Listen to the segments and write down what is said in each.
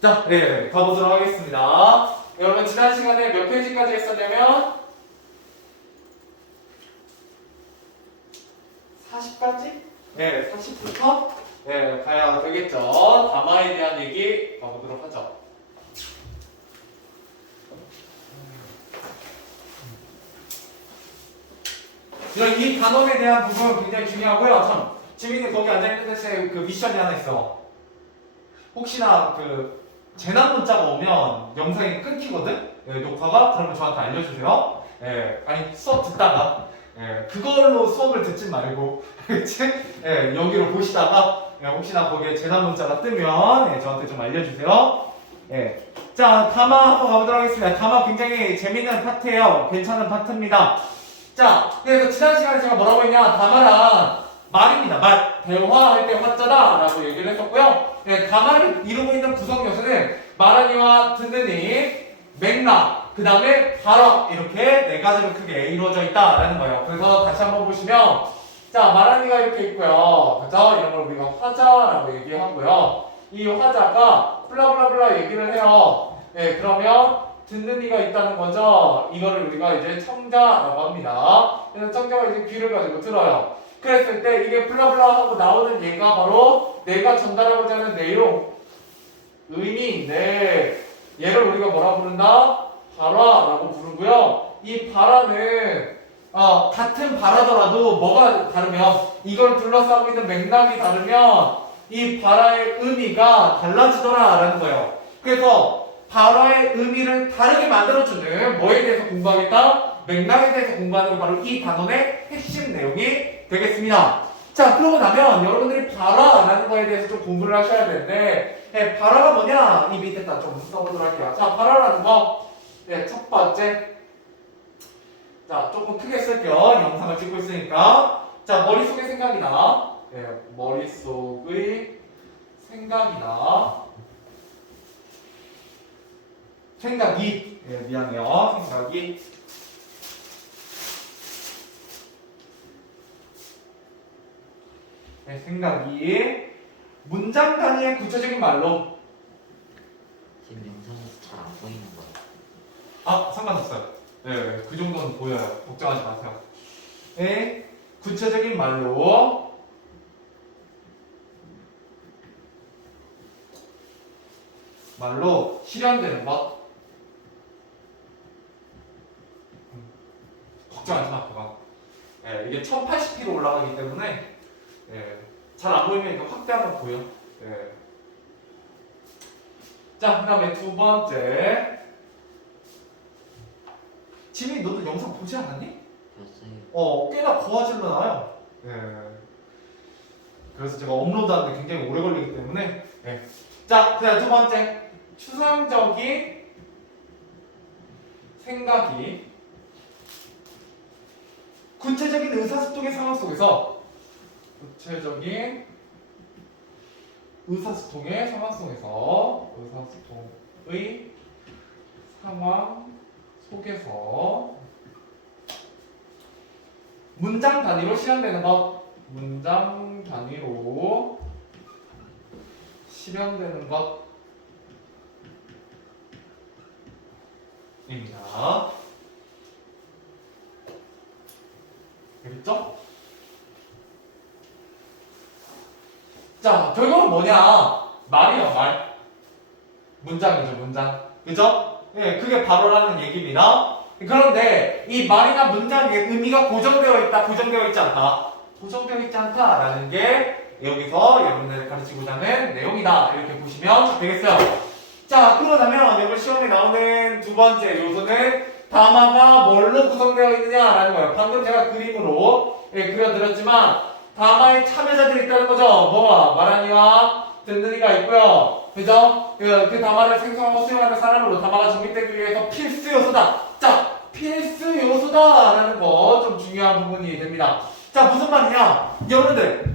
자, 네, 가보도록 하겠습니다. 여러분, 지난 시간에 몇 페이지까지 했었냐면 40까지? 네, 40부터 네, 가야 되겠죠. 담화에 대한 얘기 가보도록 하죠. 이 단원에 대한 부분 굉장히 중요하고요. 참, 지민이 거기 앉아있는 데서 그 미션이 하나 있어. 혹시나 재난 문자가 오면 영상이 끊기거든? 예, 녹화가? 그러면 저한테 알려주세요. 예, 아니, 수업 듣다가. 예, 그걸로 수업을 듣지 말고, 예, 여기로 보시다가, 예, 혹시나 거기에 재난 문자가 뜨면, 예, 저한테 좀 알려주세요. 예. 자, 담화 한번 가보도록 하겠습니다. 담화 굉장히 재밌는 파트예요. 괜찮은 파트입니다. 자, 그래서 지난 시간에 제가 뭐라고 했냐? 담화란 말입니다. 말. 대화할 때 화자다. 라고 얘기를 했었고요. 네, 담화를 이루고 있는 구성 요소는 말하니와 듣는 이, 맥락, 그 다음에 발어. 이렇게 네 가지로 크게 이루어져 있다라는 거예요. 그래서 다시 한번 보시면, 자, 말하니가 이렇게 있고요. 그죠? 이런 걸 우리가 화자라고 얘기하고요. 이 화자가 블라블라블라 얘기를 해요. 네, 그러면 듣는 이가 있다는 거죠. 이거를 우리가 이제 청자라고 합니다. 그래서 청자가 이제 귀를 가지고 들어요. 그랬을 때 이게 블라블라 하고 나오는 얘가 바로 내가 전달하고자 하는 내용, 의미인데 얘를 우리가 뭐라 부른다? 발화라고 부르고요. 이 발화는 같은 발화더라도 뭐가 다르면 이걸 둘러싸고 있는 맥락이 다르면 이 발화의 의미가 달라지더라라는 거예요. 그래서 발화의 의미를 다르게 만들어주는 뭐에 대해서 공부하겠다? 맥락에 대해서 공부하는 게 바로 이 단원의 핵심 내용이 되겠습니다. 자, 그러고 나면 여러분들이 발화라는 거에 대해서 좀 공부를 하셔야 되는데, 네, 발화가 뭐냐? 이 밑에다 좀 써보도록 할게요. 자, 발화라는 거, 네, 첫 번째. 자, 조금 크게 쓸게요. 영상을 찍고 있으니까. 자, 머릿속에 생각이 나. 네, 머릿속의 생각이 나. 생각이, 네, 미안해요. 생각이. 네, 생각이. 문장 단위의 구체적인 말로. 지금 영상에서 잘 안 보이는 거예요. 아, 상관없어요. 네, 그 정도는 보여요. 걱정하지 마세요. 네, 구체적인 말로. 말로 실현되는 것. 걱정하지 마, 그거. 예, 이게 1080p로 올라가기 때문에 예, 잘 안 보이면 이거 확대하면 보여. 예. 자, 그 다음에 두 번째. 지민이 너도 영상 보지 않았니? 봤어요. 꽤나 고화질로 나와요. 예. 그래서 제가 업로드하는데 굉장히 오래 걸리기 때문에. 예. 자, 그다음 두 번째. 추상적인 생각이 구체적인 의사소통의 상황 속에서 구체적인 의사소통의 상황 속에서 의사소통의 상황 속에서 문장 단위로 실현되는 것, 문장 단위로 실현되는 것입니다. 알겠죠? 자, 결국은 뭐냐? 말이에요, 말. 문장이죠, 문장. 그죠? 예, 그게 바로라는 얘기입니다. 그런데 이 말이나 문장의 의미가 고정되어 있다, 고정되어 있지 않다. 고정되어 있지 않다라는 게 여기서 여러분들 가르치고자 하는 내용이다. 이렇게 보시면 되겠어요. 자, 그러고 나면 여러분 시험에 나오는 두 번째 요소는 담화가 뭘로 구성되어 있느냐라는 거예요. 방금 제가 그림으로 그려드렸지만 담화에 참여자들이 있다는 거죠. 뭐가? 말하니와 듣는 이가 있고요. 그죠? 그 담화를 생성하고 수행하는 사람으로 담화가 정립되기 위해서 필수 요소다. 자, 필수 요소다라는 거 좀 중요한 부분이 됩니다. 자, 무슨 말이냐? 여러분들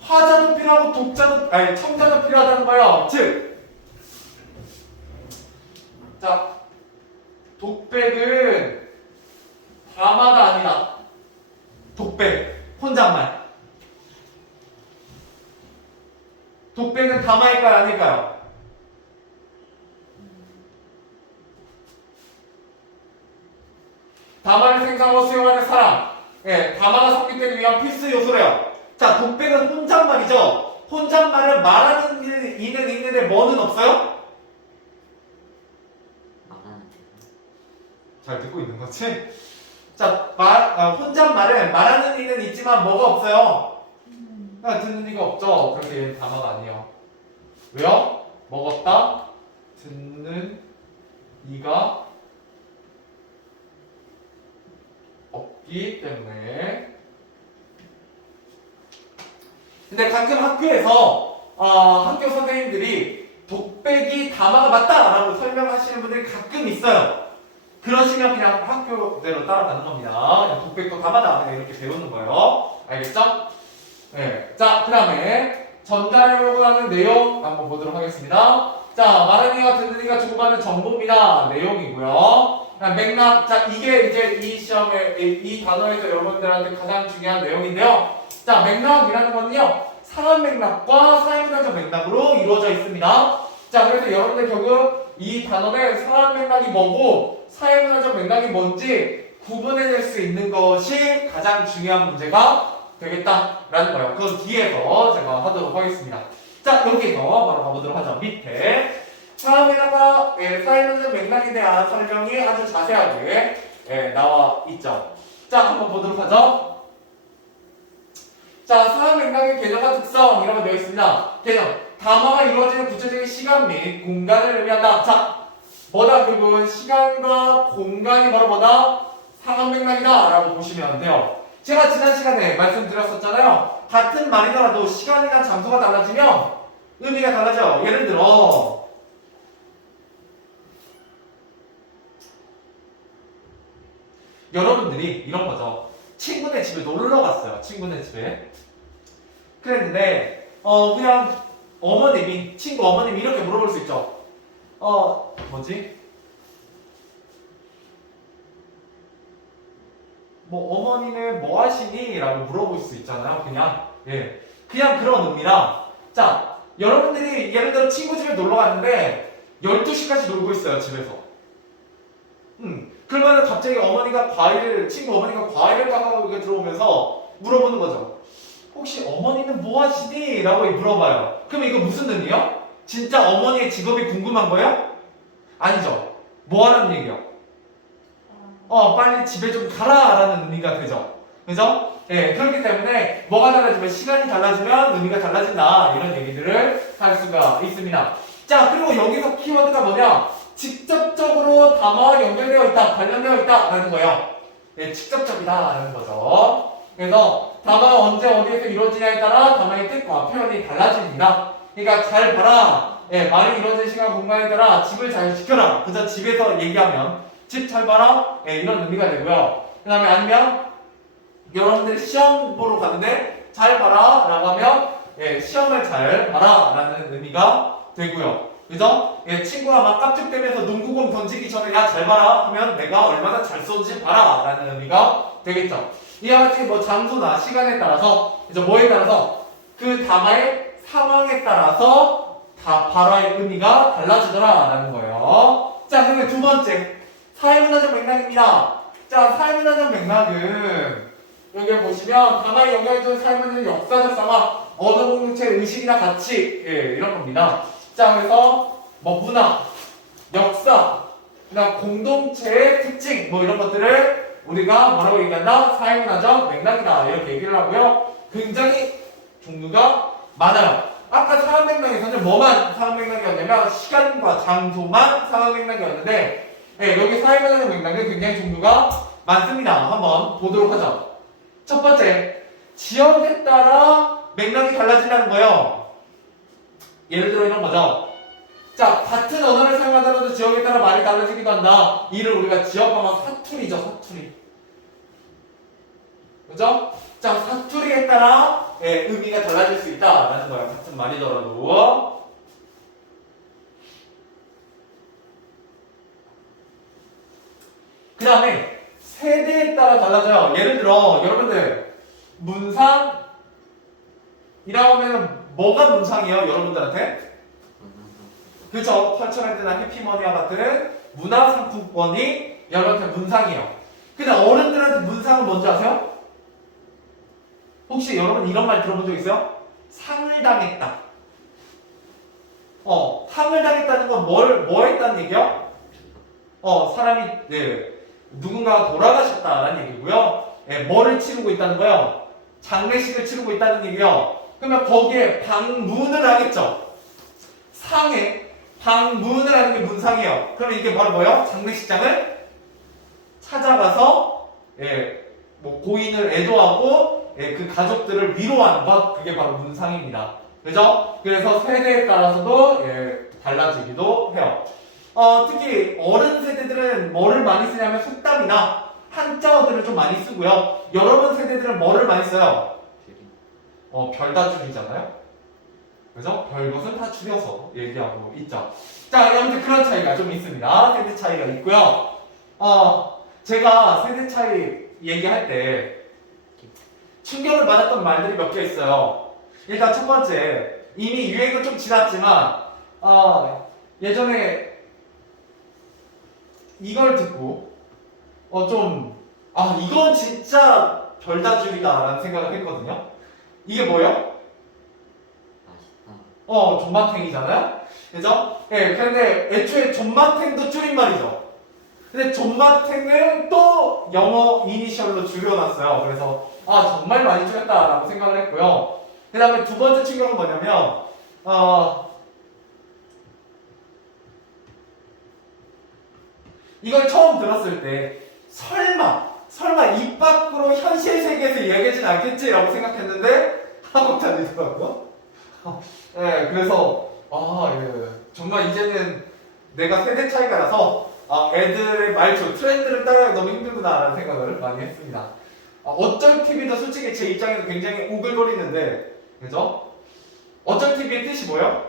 화자도 필요하고 청자도 필요하다는 거예요. 즉, 자, 독백은 담화가 아니라 독백, 혼잣말. 독백은 담화일까요? 아닐까요? 생산하고 수용하는 사람. 예, 담화가 성립되기 위한 필수 요소래요. 자, 독백은 혼잣말이죠. 혼잣말을 말하는 이는 있는데 뭐는 없어요? 말하는 대로. 잘 듣고 있는 거지? 자, 혼잣말을 말하는 이는 있지만 뭐가 없어요? 듣는 이가 없죠. 그래서 얘는 담화가 아니에요. 왜요? 뭐가 없다? 듣는 이가 없기 때문에. 근데 가끔 학교에서 학교 선생님들이 독백이 담화가 맞다라고 설명하시는 분들이 가끔 있어요. 그러시면 그냥 학교대로 따라가는 겁니다. 그냥 독백도 담화다 이렇게 배우는 거예요. 알겠죠? 네. 자, 그 다음에 전달하려고 하는 내용 한번 보도록 하겠습니다. 자, 말하는 이와 듣는 이가 주고받는 정보입니다. 내용이고요. 맥락. 자, 이게 이제 이 시험에 이 단어에서 여러분들한테 가장 중요한 내용인데요. 자, 맥락이라는 거는요, 상한 맥락과 사회문화적 맥락으로 이루어져 있습니다. 자, 그래서 여러분들 결국 이 단어의 상한 맥락이 뭐고 사회문화적 맥락이 뭔지 구분해낼 수 있는 것이 가장 중요한 문제가 되겠다라는 거예요. 그건 뒤에서 제가 하도록 하겠습니다. 자, 여기서 바로 가보도록 하죠. 밑에 상하맥락과 사회문화적 맥락에 대한 설명이 아주 자세하게 나와 있죠. 자, 한번 보도록 하죠. 자, 상하맥락의 개념과 특성 이라고 되어 있습니다. 개념, 담화가 이루어지는 구체적인 시간 및 공간을 의미한다. 자, 뭐다? 결국은 시간과 공간이 바로 뭐다? 상하맥락이다 라고 보시면 돼요. 제가 지난 시간에 말씀드렸었잖아요. 같은 말이더라도 시간이나 장소가 달라지면 의미가 달라져. 예를 들어 여러분들이 이런 거죠. 친구네 집에 놀러 갔어요. 친구네 집에. 그랬는데 그냥 친구 어머님이 이렇게 물어볼 수 있죠. 뭐지? 뭐 어머니는 뭐 하시니? 라고 물어볼 수 있잖아요. 그냥 그냥 그런 의미라. 자, 여러분들이 예를 들어 친구 집에 놀러 갔는데 12시까지 놀고 있어요. 집에서. 그러면 갑자기 친구 어머니가 과일을 까가고 들어오면서 물어보는 거죠. 혹시 어머니는 뭐 하시니? 라고 물어봐요. 그럼 이거 무슨 의미요? 진짜 어머니의 직업이 궁금한 거예요? 아니죠. 뭐 하라는 얘기요? 빨리 집에 좀 가라 라는 의미가 되죠. 그죠? 그렇기 때문에 뭐가 달라지면 시간이 달라지면 의미가 달라진다 이런 얘기들을 할 수가 있습니다. 자, 그리고 여기서 키워드가 뭐냐? 직접적으로 담화와 연결되어 있다, 관련되어 있다 라는 거예요. 직접적이다 라는 거죠. 그래서 담화가 언제 어디에서 이루어지냐에 따라 담화의 뜻과 표현이 달라집니다. 그러니까 잘 봐라. 말이 이루어질 시간 공간에 따라 집을 잘 지켜라. 그저 집에서 얘기하면 집 잘 봐라. 이런 의미가 되고요. 그 다음에 아니면 여러분들이 시험 보러 가는데 잘 봐라 라고 하면 시험을 잘 봐라 라는 의미가 되고요. 그죠? 친구가 막 깝죽대면서 농구공 던지기 전에 야 잘 봐라 하면 내가 얼마나 잘 쏘는지 봐라 라는 의미가 되겠죠. 이와 같이 뭐 장소나 시간에 따라서 뭐에 따라서 그 담화의 상황에 따라서 발화의 의미가 달라지더라 라는 거예요. 자, 그러면 두 번째 사회문화적 맥락입니다. 자, 사회문화적 맥락은 여기 보시면 담화에 영향을 사회문화적 역사적 상황, 언어 공동체의 의식이나 가치 이런 겁니다. 자, 그래서 뭐 문화, 역사, 그다음 공동체의 특징 뭐 이런 것들을 우리가 뭐라고 얘기한다? 사회문화적 맥락이다 이렇게 얘기를 하고요. 굉장히 종류가 많아요. 아까 상황 맥락에서는 뭐만 상황 맥락이었냐면 시간과 장소만 상황 맥락이었는데 여기 사회문화적 맥락은 굉장히 종류가 많습니다. 한번 보도록 하죠. 첫 번째, 지역에 따라 맥락이 달라진다는 거예요. 예를 들어 이런 거죠. 자, 같은 언어를 사용하더라도 지역에 따라 말이 달라지기도 한다. 이를 우리가 지역방어 사투리죠, 사투리. 그죠? 자, 사투리에 따라 의미가 달라질 수 있다라는 거예요. 같은 말이더라도. 그 다음에 세대에 따라 달라져요. 예를 들어 여러분들 문상이라고 하면 뭐가 문상이에요? 여러분들한테? 그죠? 컬처랜드나 해피머니와 같은 문화상품권이 여러분한테 문상이에요. 근데 어른들한테 문상은 뭔지 아세요? 혹시 여러분 이런 말 들어본 적 있어요? 상을 당했다. 상을 당했다는 건 뭐 했다는 얘기야? 사람이, 누군가가 돌아가셨다라는 얘기고요. 뭐를 치르고 있다는 거요? 장례식을 치르고 있다는 얘기요. 그러면 거기에 방문을 하겠죠. 상에 방문을 하는 게 문상이에요. 그러면 이게 바로 뭐예요? 장례식장을 찾아가서, 뭐 고인을 애도하고, 그 가족들을 위로하는 것, 그게 바로 문상입니다. 그죠? 그래서 세대에 따라서도 달라지기도 해요. 특히 어른 세대들은 뭐를 많이 쓰냐면 속담이나 한자어들을 좀 많이 쓰고요. 여러분 세대들은 뭐를 많이 써요? 별다 줄이잖아요. 그죠? 별것은 다 줄여서 얘기하고 있죠. 자, 아무튼 그런 차이가 좀 있습니다. 세대 차이가 있고요. 제가 세대 차이 얘기할 때 충격을 받았던 말들이 몇 개 있어요. 일단 첫 번째, 이미 유행은 좀 지났지만 예전에 이걸 듣고 이건 진짜 별다줄이다라는 생각을 했거든요. 이게 뭐예요? 맛있다. 존맛탱이잖아요? 그죠? 근데 애초에 존맛탱도 줄임말이죠. 근데 존맛탱을 또 영어 이니셜로 줄여놨어요. 그래서 정말 많이 줄였다라고 생각을 했고요. 그 다음에 두 번째 충격은 뭐냐면 이걸 처음 들었을 때 설마 입 밖으로 현실 세계에서 이야기하진 않겠지라고 생각했는데 하고 다니더라고요. 그래서 정말 이제는 내가 세대 차이가 나서 애들의 말투, 트렌드를 따라가기 너무 힘들구나라는 생각을 많이 했습니다. 어쩔 TV도 솔직히 제 입장에서 굉장히 오글거리는데, 그죠? 어쩔 TV의 뜻이 뭐예요?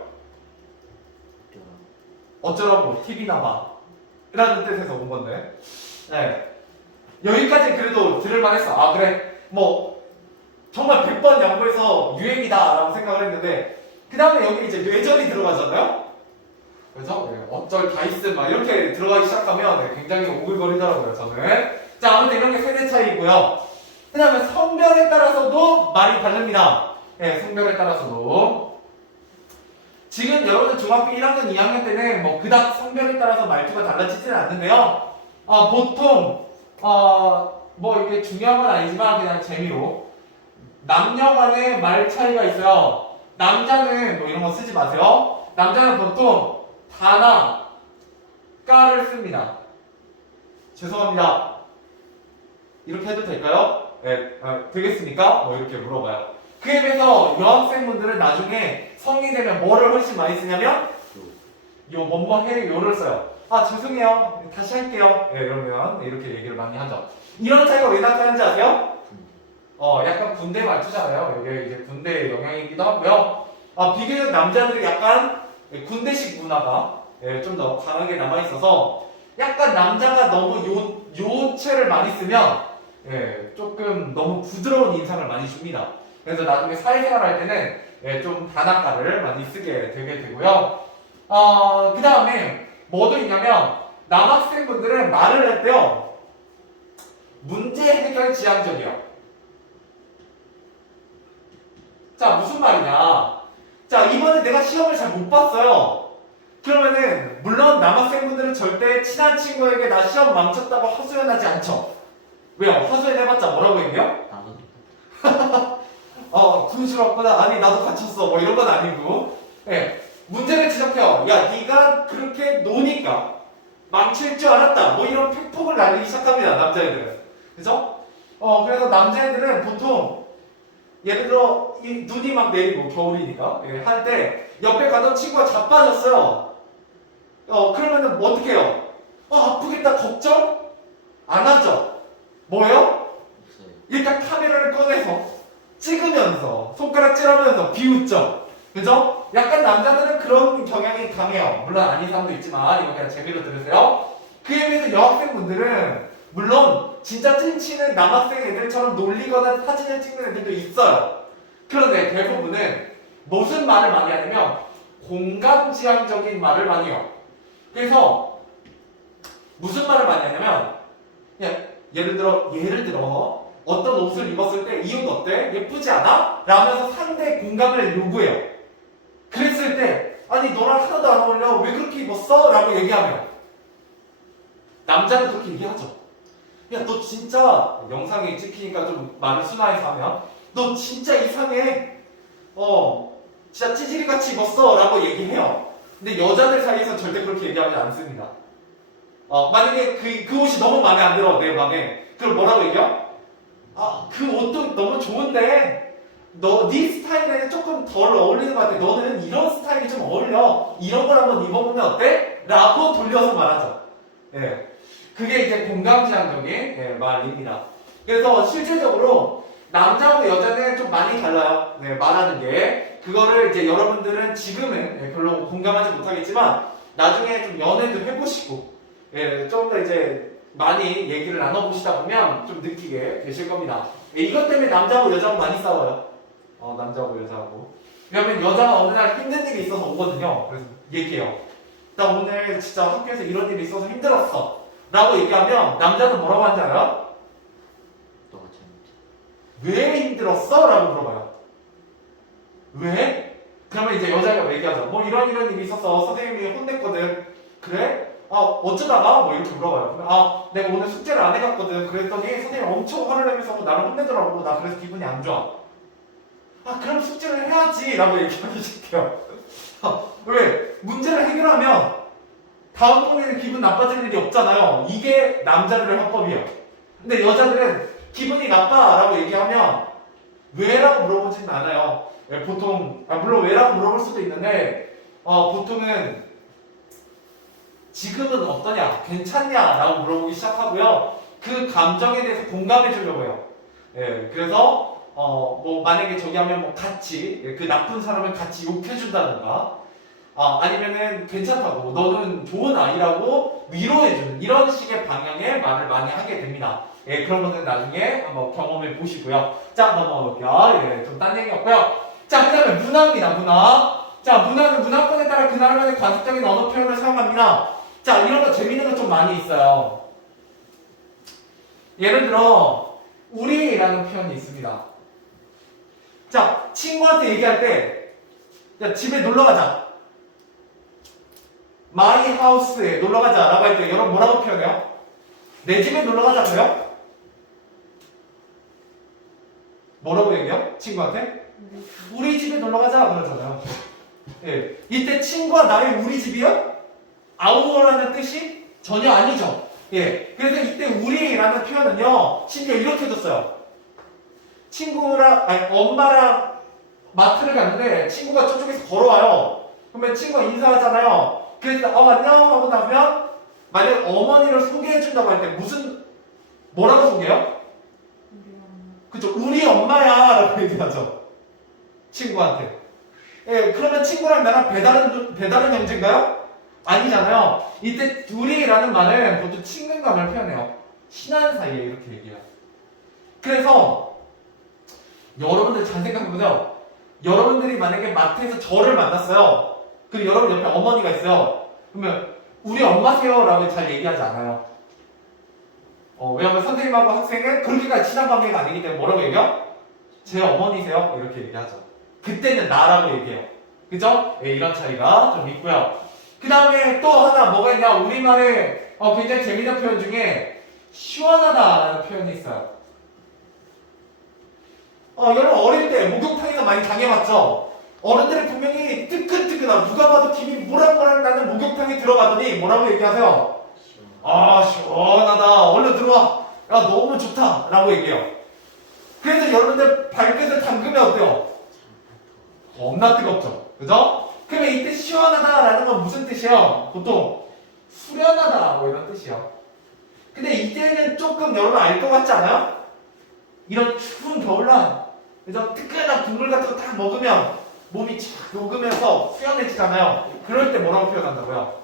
어쩌라고 TV나 봐 라는 뜻에서 온 건데, 여기까지 그래도 들을만 했어. 그래, 뭐 정말 100번 양보해서 유행이다 라고 생각을 했는데, 그 다음에 여기 이제 뇌절이 들어가잖아요? 그죠? 어쩔 다이슨 막 이렇게 들어가기 시작하면 굉장히 오글거리더라고요, 저는. 자, 아무튼 이런 게 세대 차이고요. 그 다음에 성별에 따라서도 말이 다릅니다. 성별에 따라서도. 지금 여러분 중학교 1학년, 2학년 때는 뭐 그닥 성별에 따라서 말투가 달라지지는 않는데요. 보통 뭐 이게 중요한 건 아니지만 그냥 재미로 남녀 간의 말 차이가 있어요. 남자는 뭐 이런 거 쓰지 마세요. 남자는 보통 다나 까를 씁니다. 죄송합니다. 이렇게 해도 될까요? 되겠습니까? 뭐 이렇게 물어봐요. 그에 비해서 여학생분들은 나중에 성인이 되면 뭐를 훨씬 많이 쓰냐면 요 뭐뭐 해 요를 써요. 죄송해요. 다시 할게요. 이러면 이렇게 얘기를 많이 하죠. 이런 차이가 왜 나타나는지 아세요? 약간 군대 말투잖아요. 이게 이제 군대 영향이기도 하고요. 비교적 남자들이 약간 군대식 문화가 좀 더 강하게 남아있어서 약간 남자가 너무 요체를 많이 쓰면 조금 너무 부드러운 인상을 많이 줍니다. 그래서 나중에 사회생활 할 때는 좀 단아가를 많이 쓰게 되게 되고요. 그 다음에 뭐도 있냐면 남학생분들은 말을 할 때요 문제 해결 지향적이에요. 자, 무슨 말이냐? 자, 이번에 내가 시험을 잘 못 봤어요. 그러면은 물론 남학생분들은 절대 친한 친구에게 나 시험 망쳤다고 하소연하지 않죠. 왜요? 하소연해봤자 뭐라고 얘기해요? 군스럽구나. 아니 나도 갇혔어. 뭐 이런 건 아니고. 문제를 지적해요. 야, 네가 그렇게 노니까 망칠 줄 알았다. 뭐 이런 팩폭을 날리기 시작합니다. 남자애들은. 그죠? 그래서 남자애들은 보통 예를 들어 이 눈이 막 내리고 겨울이니까 할 때 옆에 가던 친구가 자빠졌어요. 그러면은 뭐 어떻게 해요? 아프겠다 걱정? 안 하죠. 뭐예요? 일단 카메라를 꺼내서 찍으면서 손가락질하면서 비웃죠. 그죠? 약간 남자들은 그런 경향이 강해요. 물론 아닌 사람도 있지만 이거 그냥 재미로 들으세요. 그에 비해서 여학생분들은 물론 진짜 찐치는 남학생 애들처럼 놀리거나 사진을 찍는 애들도 있어요. 그런데 대부분은 무슨 말을 많이 하냐면 공감지향적인 말을 많이 해요. 그래서 무슨 말을 많이 하냐면 예를 들어 어떤 옷을 입었을 때 이 옷 어때? 예쁘지 않아? 라면서 상대 공감을 요구해요. 그랬을 때 아니 너랑 하나도 안 어울려 왜 그렇게 입었어? 라고 얘기하면 남자는 그렇게 얘기하죠. 야 너 진짜 영상에 찍히니까 좀 말을 순화해서 하면 너 진짜 이상해. 진짜 찌질이같이 입었어 라고 얘기해요. 근데 여자들 사이에서 절대 그렇게 얘기하지 않습니다. 만약에 그 옷이 너무 마음에 안 들어 내 맘에 그럼 뭐라고 얘기해요? 그 옷도 너무 좋은데 네 스타일에는 조금 덜 어울리는 것 같아. 너는 이런 스타일이 좀 어울려. 이런 걸 한번 입어보면 어때? 라고 돌려서 말하죠. 예. 그게 이제 공감지향적인 말입니다. 그래서 실질적으로 남자하고 여자는 좀 많이 달라요. 네, 말하는 게. 그거를 이제 여러분들은 지금은 별로 공감하지 못하겠지만 나중에 좀 연애도 해보시고 좀 더 이제 많이 얘기를 나눠보시다 보면 좀 느끼게 되실 겁니다. 이것 때문에 남자하고 여자하고 많이 싸워요. 남자하고 여자하고. 왜냐면 여자가 어느 날 힘든 일이 있어서 오거든요. 그래서 얘기해요. 나 오늘 진짜 학교에서 이런 일이 있어서 힘들었어. 라고 얘기하면 남자는 뭐라고 하는지 알아요? 너가 잘못해. 왜 힘들었어? 라고 물어봐요. 왜? 그러면 이제 여자가 얘기하죠. 뭐 이런 일이 있어서 선생님이 혼냈거든. 그래? 어쩌다가? 뭐 이렇게 물어봐요. 그러면 내가 오늘 숙제를 안 해갔거든. 그랬더니 선생님이 엄청 화를 내면서 나를 혼내더라고. 나 그래서 기분이 안 좋아. 그럼 숙제를 해야지. 라고 얘기하기 시작해요. 왜? 문제를 해결하면 다음번에는 기분 나빠질 일이 없잖아요. 이게 남자들의 화법이에요. 근데 여자들은 기분이 나빠 라고 얘기하면 왜라고 물어보지는 않아요. 보통 물론 왜라고 물어볼 수도 있는데 보통은 지금은 어떠냐? 괜찮냐? 라고 물어보기 시작하고요. 그 감정에 대해서 공감해 주려고 해요. 그래서 뭐 만약에 저기 하면 뭐 같이 그 나쁜 사람을 같이 욕해 준다든가 아니면은 괜찮다고 너는 좋은 아이라고 위로해주는 이런 식의 방향의 말을 많이 하게 됩니다. 그런 거는 나중에 한번 경험해 보시고요. 자, 넘어갈게요. 좀 딴 얘기였고요. 자, 그 다음에 문화입니다. 문화. 자, 문화는 문화권에 따라 그 나라만의 가족적인 언어 표현을 사용합니다. 자, 이런 거 재밌는 거 좀 많이 있어요. 예를 들어 우리라는 표현이 있습니다. 자, 친구한테 얘기할 때 야, 집에 놀러 가자. 마이 하우스에 놀러 가자 라고 할 때 여러분 뭐라고 표현해요? 내 집에 놀러 가자고요? 뭐라고 얘기해요? 친구한테? 우리 집에 놀러 가자 그러잖아요. 이때 친구와 나의 우리 집이요? 아우어라는 뜻이 전혀 아니죠. 그래서 이때 우리라는 표현은요 심지어 이렇게 줬어요. 엄마랑 마트를 갔는데 친구가 저쪽에서 걸어와요. 그러면 친구가 인사하잖아요. 그래서 안녕 하고 나면 만약 어머니를 소개해준다고 할 때 뭐라고 소개해요? 그쵸, 우리 엄마야 라고 얘기하죠. 친구한테. 그러면 친구랑 나랑 배다른 형제인가요? 아니잖아요. 이때 둘이라는 말은 보통 친근감을 표현해요. 친한 사이에 이렇게 얘기해요. 그래서 여러분들 잘 생각해보세요. 여러분들이 만약에 마트에서 저를 만났어요. 그리고 여러분 옆에 어머니가 있어요. 그러면 우리 엄마세요 라고 잘 얘기하지 않아요. 왜냐면 선생님하고 학생은 그렇게까지 친한 관계가 아니기 때문에 뭐라고 얘기해요? 제 어머니세요? 이렇게 얘기하죠. 그때는 나라고 얘기해요. 그죠? 이런 차이가 좀 있고요. 그 다음에 또 하나 뭐가 있냐? 우리말에 굉장히 재미있는 표현 중에 시원하다라는 표현이 있어요. 여러분 어릴 때 목욕탕에서 많이 당해봤죠? 어른들이 분명히 뜨끈뜨끈하고 누가 봐도 김이 모락모락 나는 목욕탕에 들어가더니 뭐라고 얘기하세요? 시원하다. 얼른 들어와. 야 너무 좋다. 라고 얘기해요. 그래서 여러분들 발끝을 담그면 어때요? 겁나 뜨겁죠. 그죠? 그러면 이때 시원하다라는 건 무슨 뜻이에요? 보통 수련하다 뭐 이런 뜻이에요. 근데 이때는 조금 여러분 알 것 같지 않아요? 이런 추운 겨울날 그죠? 뜨끈한 국물 같은 거 딱 먹으면 몸이 쫙 녹으면서 수연해지잖아요. 그럴 때 뭐라고 표현한다고요?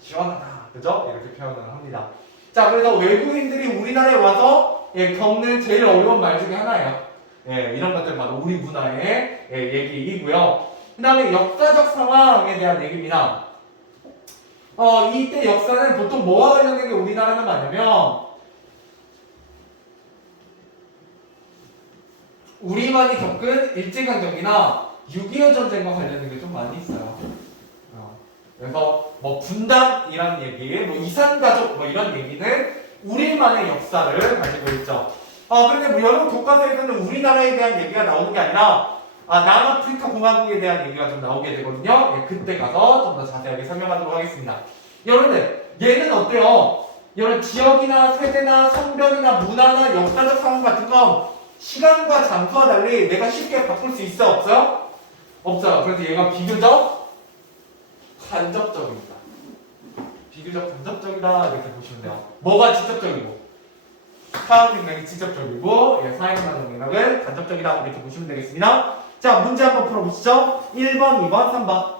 시원하다. 그죠? 이렇게 표현을 합니다. 자, 그래서 외국인들이 우리나라에 와서 겪는 제일 어려운 말 중에 하나예요. 이런 것들 바로 우리 문화의 얘기이고요. 그 다음에 역사적 상황에 대한 얘기입니다. 이때 역사는 보통 뭐와 관련된 게 우리나라는 맞냐면 우리만이 겪은 일제강점기나 6.25 전쟁과 관련된 게 좀 많이 있어요. 그래서 뭐 분단이라는 얘기, 뭐 이산가족 뭐 이런 얘기는 우리만의 역사를 가지고 있죠. 그런데 뭐 여러분 교과서에서는 우리나라에 대한 얘기가 나오는 게 아니라 남아프리카 공화국에 대한 얘기가 좀 나오게 되거든요. 예, 그때 가서 좀 더 자세하게 설명하도록 하겠습니다. 여러분들 얘는 어때요? 여러분 지역이나 세대나 성별이나 문화나 역사적 상황 같은 건 시간과 장소와 달리 내가 쉽게 바꿀 수 있어? 없어요? 없어요. 그래서 얘가 비교적 간접적입니다. 비교적 간접적이다 이렇게 보시면 돼요. 뭐가 직접적이고 사회명령이 직접적이고 사회문화 맥락은 간접적이다 이렇게 보시면 되겠습니다. 자, 문제 한번 풀어보시죠. 1번, 2번, 3번.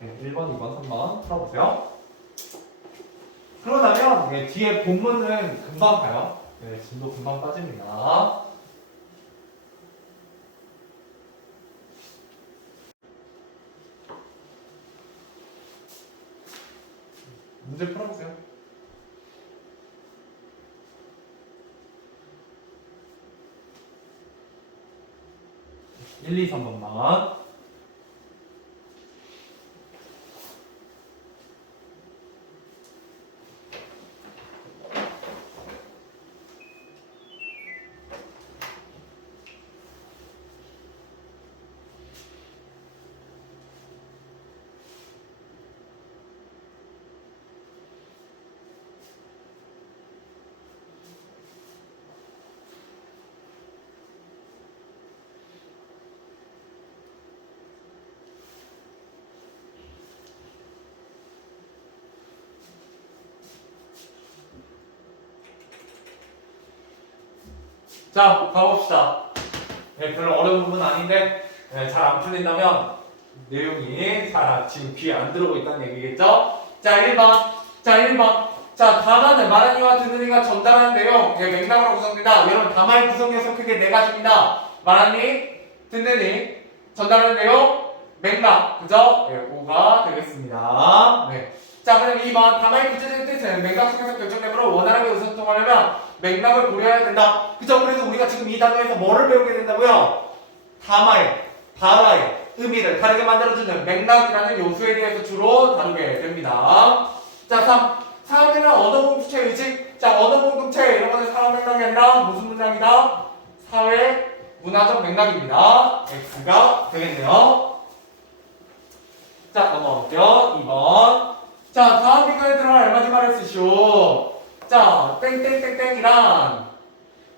네, 1번, 2번, 3번 풀어보세요. 그러고 나면 뒤에 본문은 금방 가요. 네, 진도 금방 빠집니다. 문제 풀어보세요. 1, 2, 3번만. 자, 가봅시다. 네, 별로 어려운 부분 아닌데 잘 안 풀린다면 내용이 잘 지금 귀에 안 들어오고 있다는 얘기겠죠? 자, 1번. 자, 1번. 자, 담화는 말하니와 듣는 이가 전달하는 내용 맥락으로 구성된다. 여러분, 담화의 구성 요소 크게 네 가지입니다. 말하니, 듣는 이, 전달하는 내용, 맥락. 그죠? 네, 5가 되겠습니다. 네. 자, 그럼 2번. 담화의 구체적인 뜻은 맥락 속에서 결정되므로 원활하게 의사소통하려면 맥락을 고려해야 된다. 그죠? 그래서 우리가 지금 이 단어에서 뭐를 배우게 된다고요? 담화의, 발화의 의미를 다르게 만들어주는 맥락이라는 요소에 대해서 주로 다루게 됩니다. 자, 3. 사람들은 언어 공동체 의식. 자, 언어 공동체 이런 거는 사람 맥락이 아니라 무슨 맥락이다? 사회 문화적 맥락입니다. X가 되겠네요. 자, 넘어갈게요. 2번. 자, 다음 비교에 들어갈 알맞은 말을 쓰시오. 자, 땡땡땡땡이란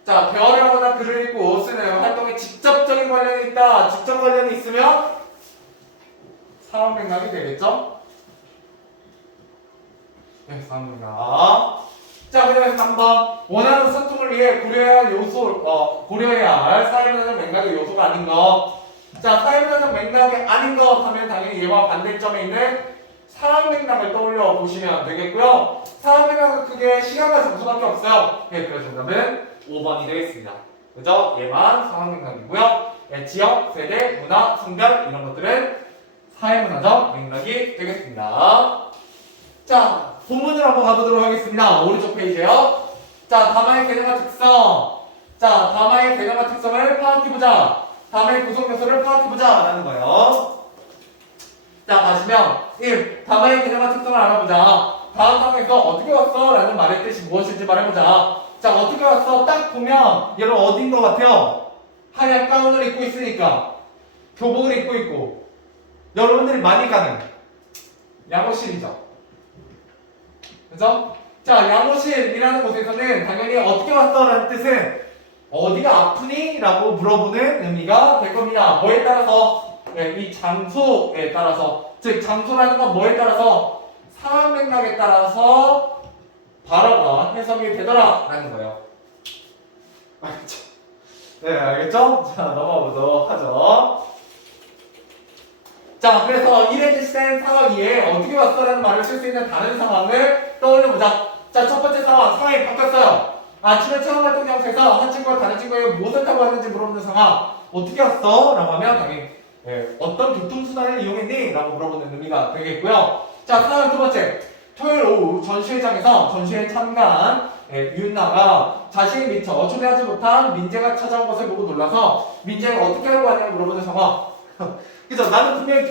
자, 대화를 하거나 글을 읽고 쓰는 활동에 직접적인 관련이 있다. 직접 관련이 있으면 상황 맥락이 되겠죠? 네, 상황 맥락. 자, 그다음에 3번. 원하는 소통을 위해 고려해야 할 요소, 고려해야 할 사회문화적 맥락의 요소가 아닌 것. 자, 사회문화적 맥락이 아닌 것 하면 당연히 얘와 반대점에 있는 상황 맥락을 떠올려 보시면 되겠고요. 상황 맥락은 크게 시간과 장소밖에 없어요. 네, 그래서 정답은 5번이 되겠습니다. 그죠? 얘만 상황 맥락이고요. 지역, 세대, 문화, 성별 이런 것들은 사회문화적 맥락이 되겠습니다. 자, 본문을 한번 가보도록 하겠습니다. 오른쪽 페이지에요. 자, 담화의 개념과 특성. 자, 담화의 개념과 특성을 파악해보자. 담화의 구성 요소를 파악해보자. 라는 거예요. 자, 가시면 1. 담화의 개념과 특성을 알아보자. 다음 상황에서 어떻게 왔어? 라는 말의 뜻이 무엇인지 말해보자. 자, 어떻게 왔어? 딱 보면 얘는 어딘 것 같아요? 하얀 가운을 입고 있으니까 교복을 입고 있고 여러분들이 많이 가는 양호실이죠. 그죠? 자, 양호실이라는 곳에서는 당연히 어떻게 왔어? 라는 뜻은 어디가 아프니? 라고 물어보는 의미가 될 겁니다. 뭐에 따라서? 네, 이 장소에 따라서, 즉 장소라는 건 뭐에 따라서? 상황 맥락에 따라서 발어가 해석이 되더라 라는 거예요. 알겠죠? 네, 알겠죠? 자, 넘어가 보도록 하죠. 자, 그래서 1에 제시된 상황 2에 어떻게 왔어? 라는 말을 쓸 수 있는 다른 상황을 떠올려보자. 자, 첫 번째 상황이 바뀌었어요. 아침에 체험 활동 장소에서 한 친구가 다른 친구에게 무엇을 타고 왔는지 물어보는 상황. 어떻게 왔어? 라고 하면 당연히 어떤 교통수단을 이용했니? 라고 물어보는 의미가 되겠고요. 자, 상황 두 번째. 토요일 오후 전시회장에서 전시회에 참가한 윤나가 자신이 미처 초대하지 못한 민재가 찾아온 것을 보고 놀라서 민재가 어떻게 알고 왔냐고 물어보는 상황. 그죠? 나는 분명히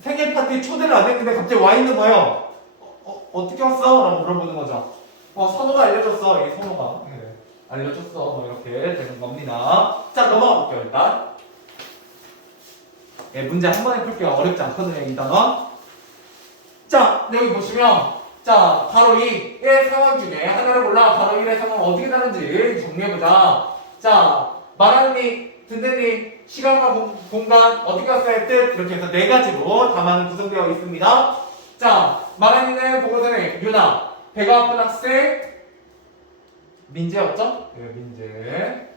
생일 파티 초대를 안 했는데 갑자기 와 있는 거예요. 어떻게 왔어? 라고 물어보는 거죠. 선호가 알려줬어. 이 선호가. 네. 알려줬어. 뭐 이렇게 되는 겁니다. 자, 넘어가 볼게요, 일단. 문제 한 번에 풀게요. 어렵지 않거든요, 이 단어. 자, 여기 보시면, 자, 바로 이 1의 상황 중에 하나를 골라 바로 1의 상황 어떻게 다른지 정리해보자. 자, 말하니, 듣느니, 시간과 공간, 어떻게 갔어야 뜻, 이렇게 해서 네 가지로 답안은 구성되어 있습니다. 자, 말하니는 보고서는 유나, 배가 아픈 학생, 민재였죠? 네, 민재.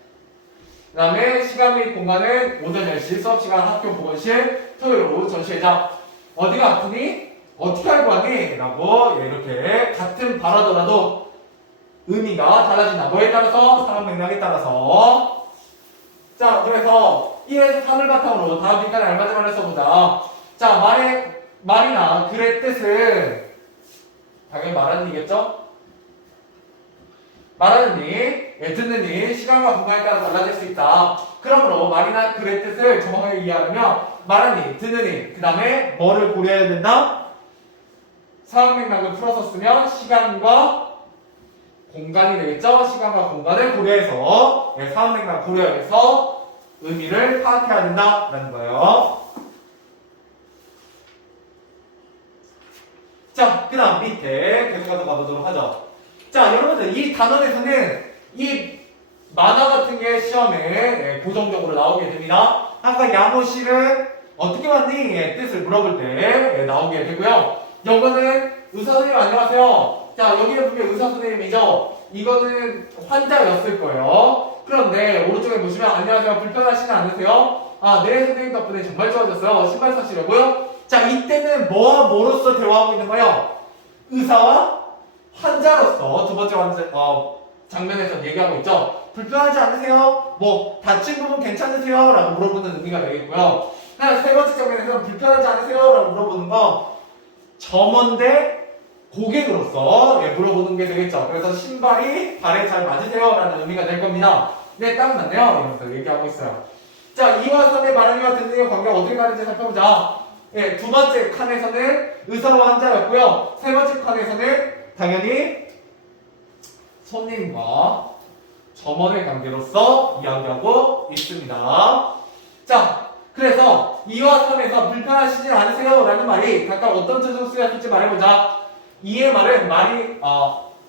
그 다음에 시간 및 공간은 오전 10시 수업시간 학교 보건실 토요일 오후 전시회장. 어디가 아프니? 어떻게 알고 하니? 라고 이렇게 같은 발하더라도 의미가 달라진다. 뭐에 따라서? 상황 맥락에 따라서. 자, 그래서 1에서 3을 바탕으로 다음 빈칸에 알맞은 써보자. 자, 말이나 글의 뜻은 당연히 말하는 이겠죠? 말하는 이, 듣는 이, 시간과 공간에 따라 달라질 수 있다. 그러므로 말이나 글의 뜻을 정확하게 이해하려면 말하는 이, 듣는 이, 그 다음에 뭐를 고려해야 된다? 상황 맥락을 풀어서 쓰면 시간과 공간이 되겠죠? 시간과 공간을 고려해서 상황 맥락 고려해서 의미를 파악해야 된다라는 거예요. 자, 그 다음 밑에 계속해서 가보도록 하죠. 자, 여러분들 이 단원에서는 이 만화 같은 게 시험에 고정적으로 나오게 됩니다. 아까 야모실은 어떻게 왔니? 뜻을 물어볼 때 나오게 되고요. 이거는 의사선생님 안녕하세요. 자, 여기는 분명 의사선생님이죠. 이거는 환자였을 거예요. 그런데 오른쪽에 보시면 안녕하세요. 불편하시지 않으세요? 네, 선생님 덕분에 정말 좋아졌어요. 신발 사시려고요? 자, 이때는 뭐와 뭐로서 대화하고 있는 거예요? 의사와 환자로서 두 번째 장면에서 얘기하고 있죠. 불편하지 않으세요? 뭐 다친 부분 괜찮으세요? 라고 물어보는 의미가 되겠고요. 세 번째 장면에서는 불편하지 않으세요? 라고 물어보는 거 점원대 고객으로서 물어보는 게 되겠죠. 그래서 신발이 발에 잘 맞으세요? 라는 의미가 될 겁니다. 네, 딱 맞네요. 이러면서 얘기하고 있어요. 자, 2와 3의 말하기와 듣는 관계가 어떻게 다른지 살펴보자. 두 번째 칸에서는 의사와 환자였고요. 세 번째 칸에서는 당연히 손님과 점원의 관계로서 이야기하고 있습니다. 자, 그래서 2와 3에서 불편하시지 않으세요? 라는 말이 각각 어떤 뜻으로 쓰였을지 말해보자. 2의 말은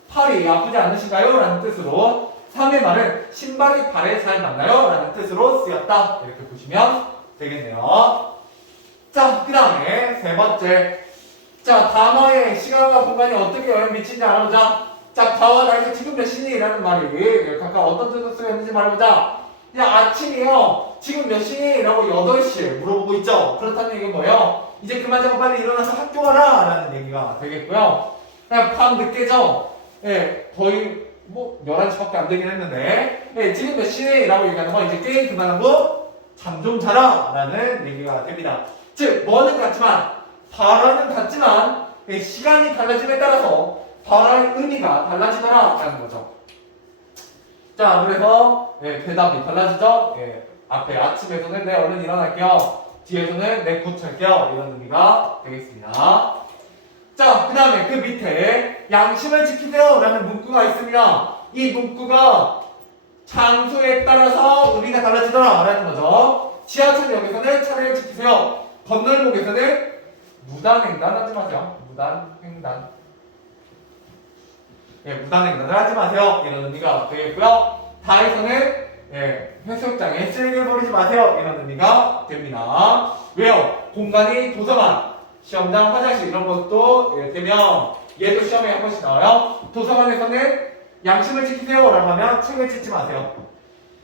팔이 아프지 않으신가요? 라는 뜻으로, 3의 말은 신발이 발에 잘 맞나요? 라는 뜻으로 쓰였다. 이렇게 보시면 되겠네요. 자, 그 다음에 세 번째. 자, 단어의 시간과 공간이 어떻게 영향을 미치는지 알아보자. 자, 다와 나에서 지금 몇 시니? 라는 말이 각각 어떤 뜻으로 쓰였는지 말해보자. 야, 아침이요. 지금 몇 시니? 라고 8시에 물어보고 있죠. 그렇다는 얘기는 뭐예요? 이제 그만 자고 빨리 일어나서 학교 가라! 라는 얘기가 되겠고요. 그냥 밤 늦게죠. 거의 11시밖에 안 되긴 했는데, 지금 몇 시니? 라고 얘기하는 건 이제 게임 그만하고 잠 좀 자라! 라는 얘기가 됩니다. 즉, 뭐는 같지만, 발화는 같지만, 시간이 달라짐에 따라서 발화의 의미가 달라지더라! 라는 거죠. 자, 그래서, 대답이 달라지죠? 앞에 아침에서는 네, 얼른 일어날게요. 뒤에서는 네, 굿 잘게요. 이런 의미가 되겠습니다. 자, 그 다음에 그 밑에 양심을 지키세요 라는 문구가 있습니다. 이 문구가 장소에 따라서 의미가 달라지더라 라는 거죠. 지하철역에서는 차례를 지키세요. 건널목에서는 무단횡단 하지 마세요. 무단횡단. 무단횡단을 하지 마세요. 이런 의미가 되겠고요. 다에서는 해수욕장에 쓰레기를 버리지 마세요. 이런 의미가 됩니다. 왜요? 공간이 도서관, 시험장, 화장실 이런 것도 되면 얘도 시험에 한 번씩 나와요. 도서관에서는 양심을 지키세요 라고 하면 책을 찢지 마세요.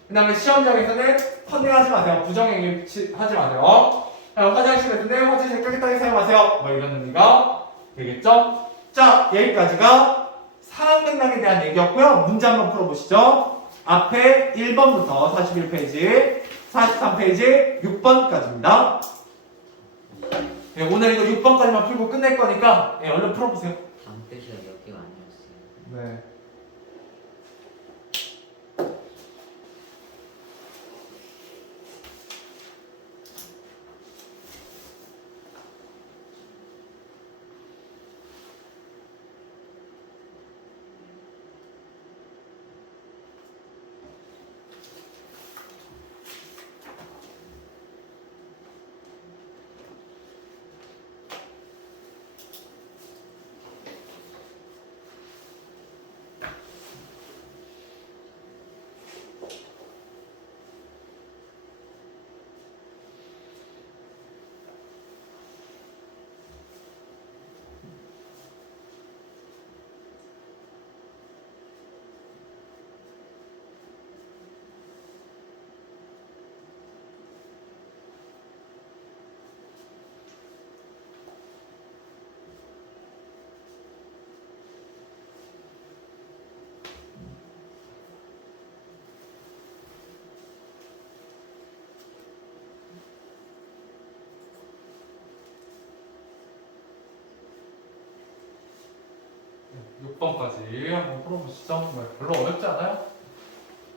그 다음에 시험장에서는 컨닝하지 마세요. 부정행위 하지 마세요. 화장실에서는 화장실 깨끗하게 사용하세요. 뭐 이런 의미가 되겠죠? 자, 여기까지가 상황 맥락에 대한 얘기였고요. 문제 한번 풀어보시죠. 앞에 1번부터 41페이지, 43페이지, 6번까지입니다. 오늘 이거 6번까지만 풀고 끝낼 거니까 얼른 풀어보세요. 다음 페이지가 몇 개가 아니었어요. 네. 6번까지 한번 풀어보시죠. 뭐 별로 어렵지 않아요?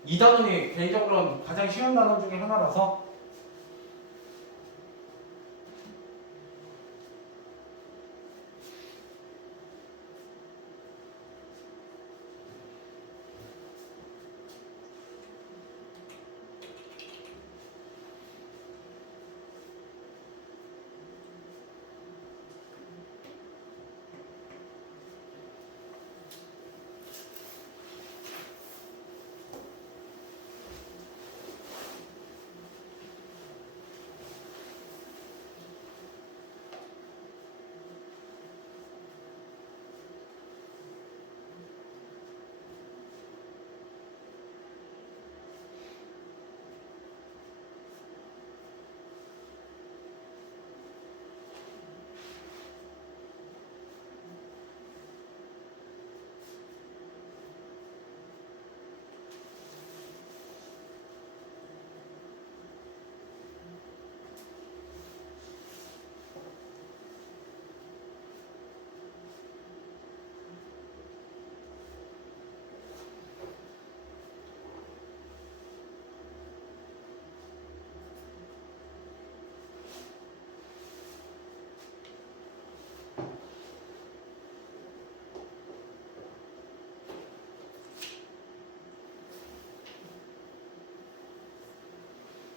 이 단원이 개인적으로는 가장 쉬운 단원 중에 하나라서.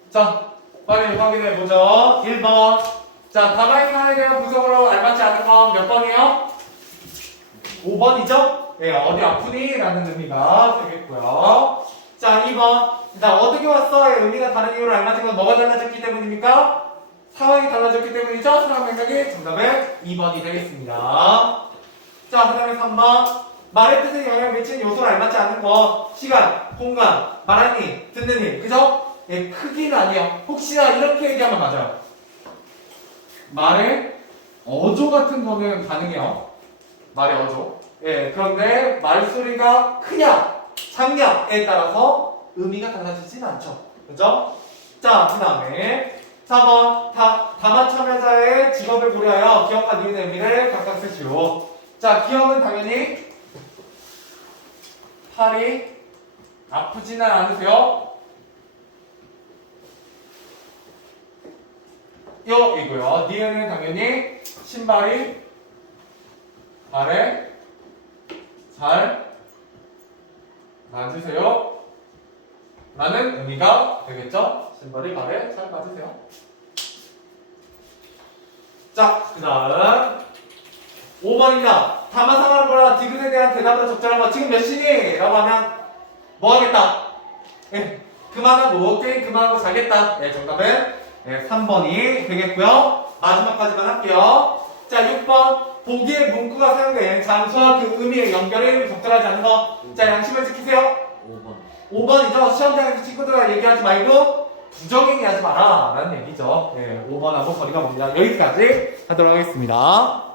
자, 빨리 확인해보죠. 1번. 자, 다발산에 대한 부속으로 알맞지 않은 건 몇 번이에요? 5번이죠? 예, 어디 아프니? 라는 의미가 되겠고요. 자, 2번. 자, 어떻게 왔어?의 의미가 다른 이유로 알맞은 건 뭐가 달라졌기 때문입니까? 상황이 달라졌기 때문이죠? 상황 맥락이 정답은 2번이 되겠습니다. 자, 그 다음에 3번. 말의 뜻에 영향을 미치는 요소를 알맞지 않은 거. 시간, 공간, 말하는 일, 듣는 일. 그죠? 예, 크기는 아니에요. 혹시나 이렇게 얘기하면 맞아요. 말의 어조 같은 거는 가능해요. 말의 어조. 예, 그런데 말소리가 크냐, 작냐에 따라서 의미가 달라지진 않죠. 그죠? 자, 그 다음에 4번. 담화 참여자의 직업을 고려하여 기업과 니은 의미를 각각 쓰시오. 자, 기업은 당연히 팔이 아프지는 않으세요. 이고요. 니은은 당연히 신발이 발에 잘 맞으세요. 라는 의미가 되겠죠? 신발이 발에 잘 맞으세요. 자, 그 다음 5번입니다. 담화상황을 보라 디귿에 대한 대답으로 적절한 거. 지금 몇 시니? 라고 하면 뭐 하겠다? 예, 그만하고 게임 그만하고 자겠다. 예, 정답은 3번이 되겠고요. 마지막까지만 할게요. 자, 6번. 보기에 문구가 사용된 장소와 그 의미의 연결을 적절하지 않은 거. 자, 양심을 지키세요. 5번. 5번이죠. 시험장에서 친구들과 얘기하지 말고 부정행위 하지 마라. 라는 얘기죠. 5번하고 거리가 멉니다. 여기까지 하도록 하겠습니다.